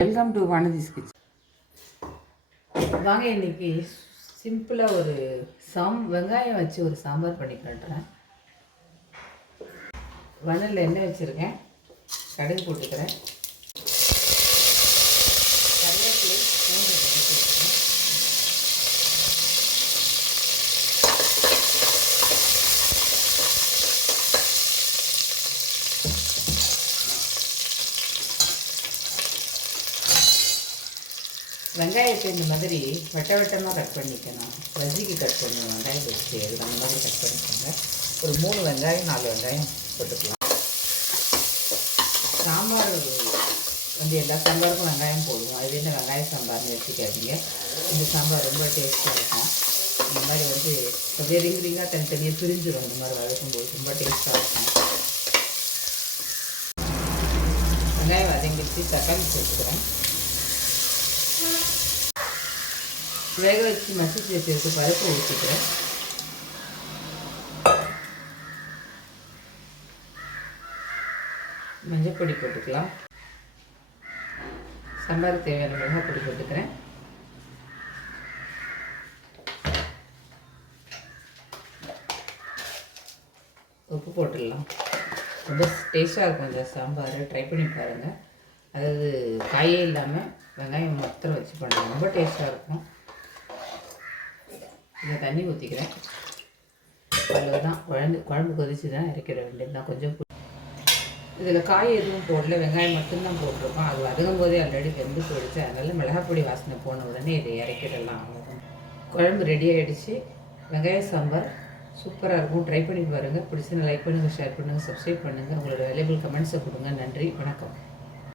Welcome to Vanathi's kitchen. வாங்க இன்றைக்கி சிம்பிளாக ஒரு வெங்காயம் வச்சு ஒரு சாம்பார் பண்ணி காட்டுறேன். வனலில் எண்ணெய் வச்சுருக்கேன், கடுகு போட்டுக்கிறேன், கருவேப்பிலை பூண்டு வச்சுருக்கேன், வெங்காயத்தை இந்த மாதிரி வட்டமாக கட் பண்ணிக்கணும். வஜ்ஜிக்கு கட் பண்ணுவோம் வெங்காயத்தை வச்சு, அது அந்த மாதிரி கட் பண்ணிக்கோங்க. ஒரு 3 வெங்காயம் 4 வெங்காயம் போட்டுக்கலாம். சாம்பார் எல்லா சாம்பாருக்கும் வெங்காயம் போடுவோம். அது என்ன வெங்காய சாம்பார்னு வச்சுக்காதீங்க. இந்த சாம்பார் ரொம்ப டேஸ்ட்டாக இருக்கும். இந்த மாதிரி அப்படியே ரிங்காக தனித்தனியாக பிரிஞ்சிடும். இந்த மாதிரி வதக்கும்போது ரொம்ப டேஸ்ட்டாக இருக்கும். வெங்காயம் வதங்கிட்டு தக்காளி சேர்த்துக்கிறேன். வேக வச்சு மசிச்சு வச்சுருக்கு பருப்பு ஊற்றிக்கிறேன். மஞ்சள் பொடி போட்டுக்கலாம். சாம்பார் தேவையான மிளகாய் பொடி போட்டுக்கிறேன். உப்பு போட்டுடலாம். ரொம்ப டேஸ்ட்டாக இருக்கும் இந்த சாம்பார், ட்ரை பண்ணி பாருங்கள். அதாவது காயே இல்லாமல் வெங்காயம் மொத்தம் வச்சு பண்ணுறோம், ரொம்ப டேஸ்ட்டாக இருக்கும். இதை தண்ணி ஊற்றிக்கிறேன். அவ்வளோதான், குழம்பு கொதிச்சு தான் இறக்கிட வேண்டியது தான். கொஞ்சம் இதில் காய் எதுவும் போடல, வெங்காயம் மட்டும்தான் போட்டிருக்கோம். அது வதங்கும் போதே ஆல்ரெடி வெந்து போயிடுச்சு. அதனால் மிளகாப்பொடி வாசனை போன உடனே இதை இறக்கிடலாம். அவ்வளோதான், குழம்பு ரெடி ஆகிடுச்சு. வெங்காய சாம்பார் சூப்பராக இருக்கும். ட்ரை பண்ணி பாருங்கள். பிடிச்சிருந்தா லைக் பண்ணுங்கள், ஷேர் பண்ணுங்கள், சப்ஸ்கிரைப் பண்ணுங்கள். உங்களோட வேல்யூபிள் கமெண்ட்ஸை கொடுங்க. நன்றி, வணக்கம்.